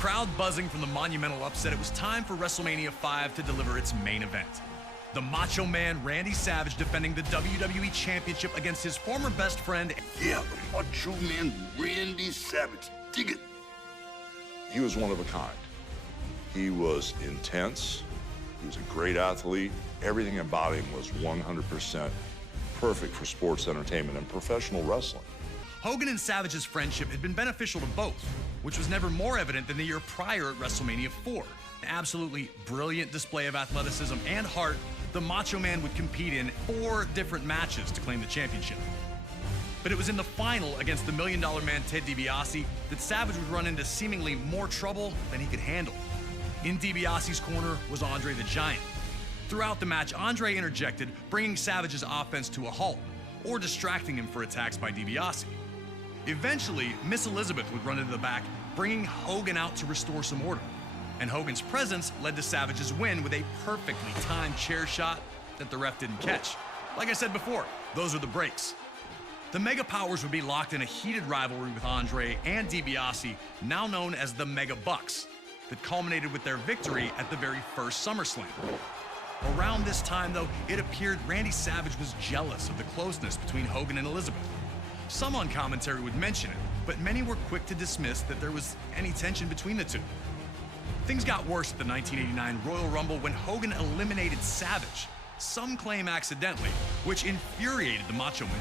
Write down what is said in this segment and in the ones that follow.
Crowd buzzing from the monumental upset, it was time for WrestleMania 5 to deliver its main event. The Macho Man Randy Savage defending the WWE Championship against his former best friend. Yeah, the Macho Man Randy Savage. Dig it. He was one of a kind. He was intense. He was a great athlete. Everything about him was 100% perfect for sports entertainment and professional wrestling. Hogan and Savage's friendship had been beneficial to both, which was never more evident than the year prior at WrestleMania 4. An absolutely brilliant display of athleticism and heart, the Macho Man would compete in 4 different matches to claim the championship. But it was in the final against the $1 Million Man Ted DiBiase that Savage would run into seemingly more trouble than he could handle. In DiBiase's corner was Andre the Giant. Throughout the match, Andre interjected, bringing Savage's offense to a halt, or distracting him for attacks by DiBiase. Eventually, Miss Elizabeth would run into the back, bringing Hogan out to restore some order. And Hogan's presence led to Savage's win with a perfectly timed chair shot that the ref didn't catch. Like I said before, those are the breaks. The Mega Powers would be locked in a heated rivalry with Andre and DiBiase, now known as the Mega Bucks, that culminated with their victory at the very first SummerSlam. Around this time, though, it appeared Randy Savage was jealous of the closeness between Hogan and Elizabeth. Some on commentary would mention it, but many were quick to dismiss that there was any tension between the two. Things got worse at the 1989 Royal Rumble when Hogan eliminated Savage, some claim accidentally, which infuriated the Macho Man.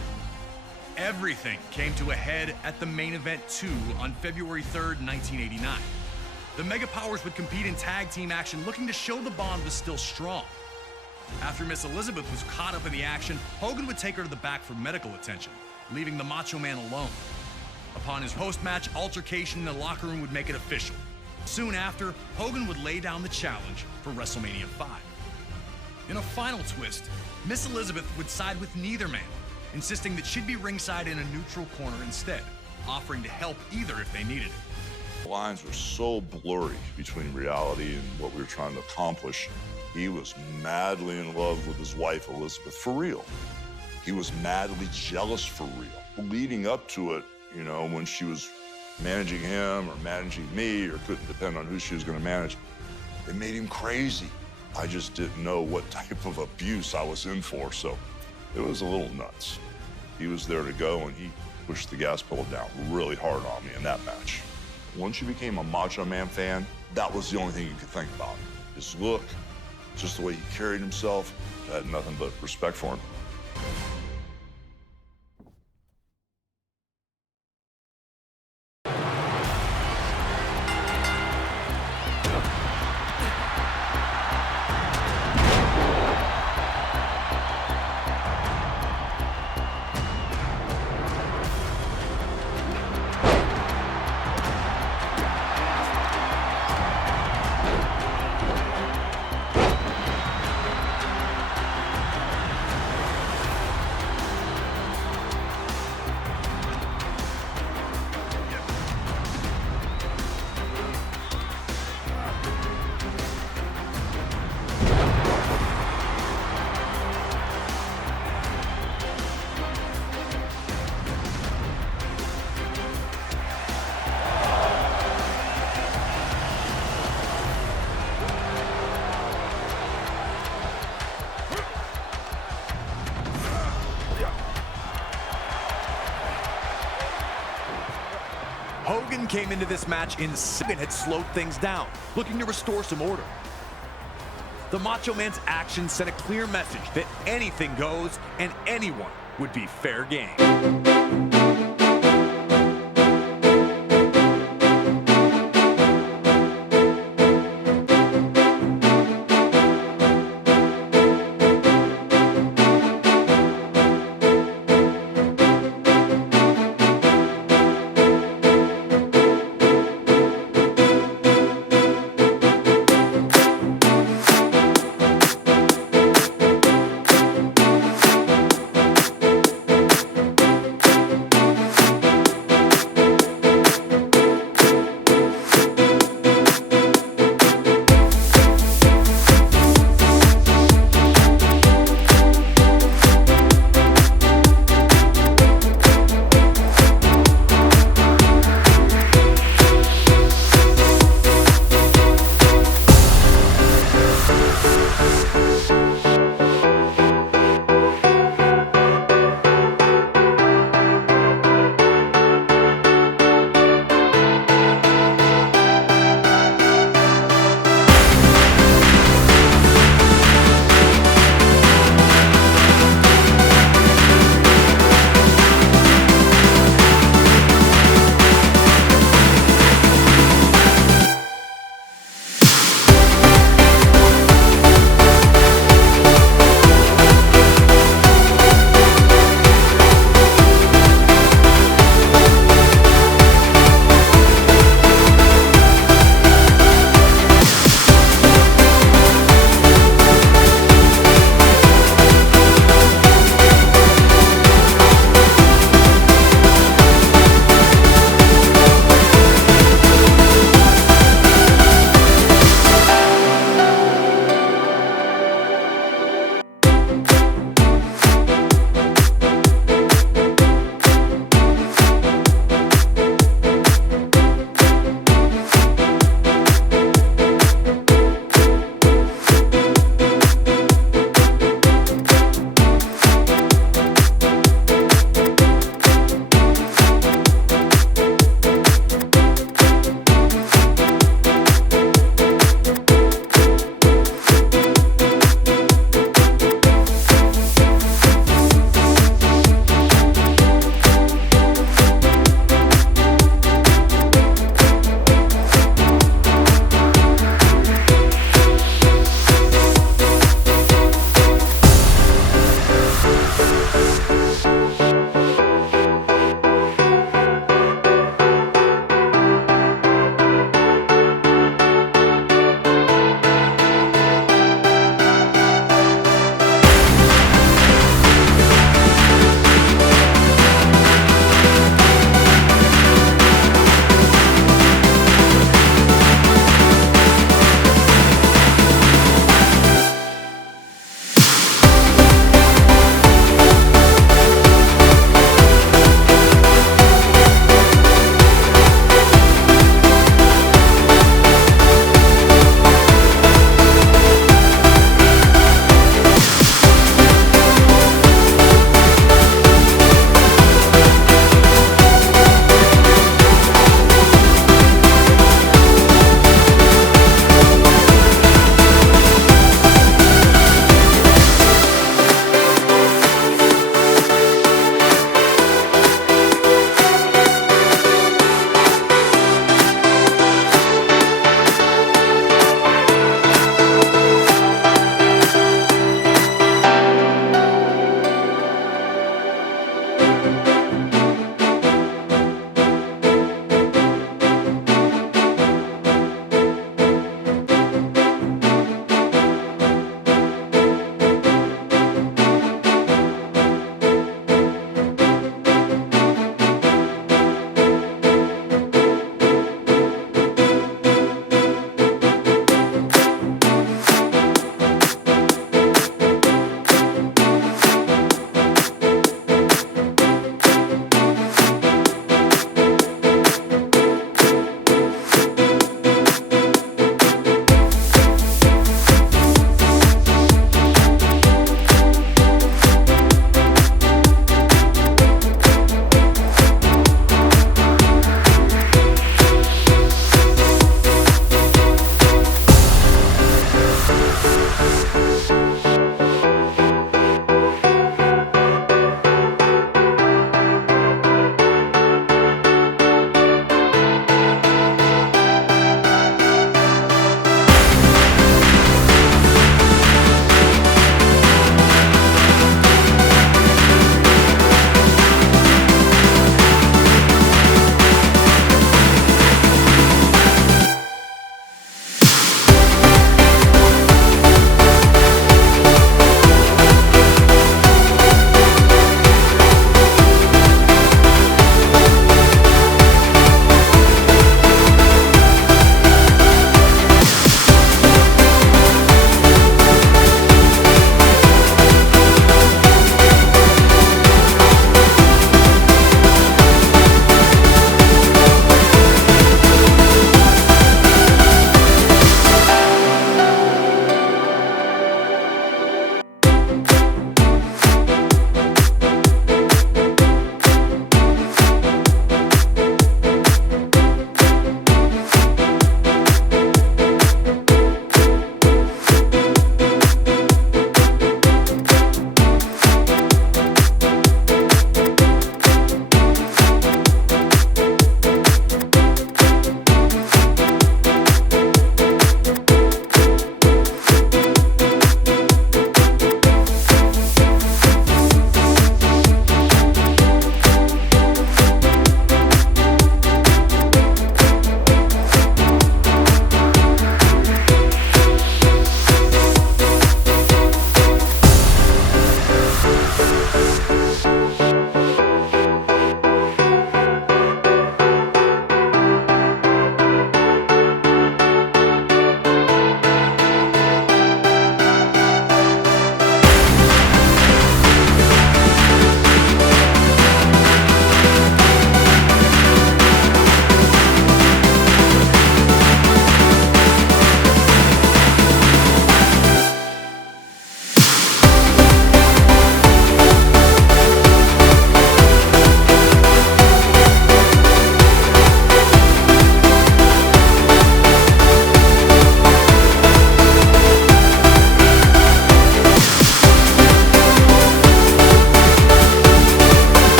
Everything came to a head at the main event 2 on February 3rd, 1989. The Mega Powers would compete in tag team action, looking to show the bond was still strong. After Miss Elizabeth was caught up in the action, Hogan would take her to the back for medical attention, leaving the Macho Man alone. Upon his post-match altercation, the locker room would make it official. Soon after, Hogan would lay down the challenge for WrestleMania 5. In a final twist, Miss Elizabeth would side with neither man, insisting that she'd be ringside in a neutral corner instead, offering to help either if they needed it. The lines were so blurry between reality and what we were trying to accomplish. He was madly in love with his wife, Elizabeth, for real. He was madly jealous for real. Leading up to it, you know, when she was managing him or managing me or couldn't depend on who she was going to manage, it made him crazy. I just didn't know what type of abuse I was in for, so it was a little nuts. He was there to go, and he pushed the gas pedal down really hard on me in that match. Once you became a Macho Man fan, that was the only thing you could think about. His look, just the way he carried himself. I had nothing but respect for him. Hogan came into this match in second, had slowed things down, looking to restore some order. The Macho Man's actions sent a clear message that anything goes and anyone would be fair game.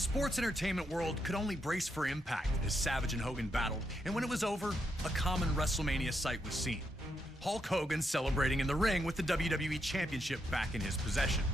sports entertainment world could only brace for impact as Savage and Hogan battled, and when it was over, a common WrestleMania sight was seen. Hulk Hogan celebrating in the ring with the WWE Championship back in his possession.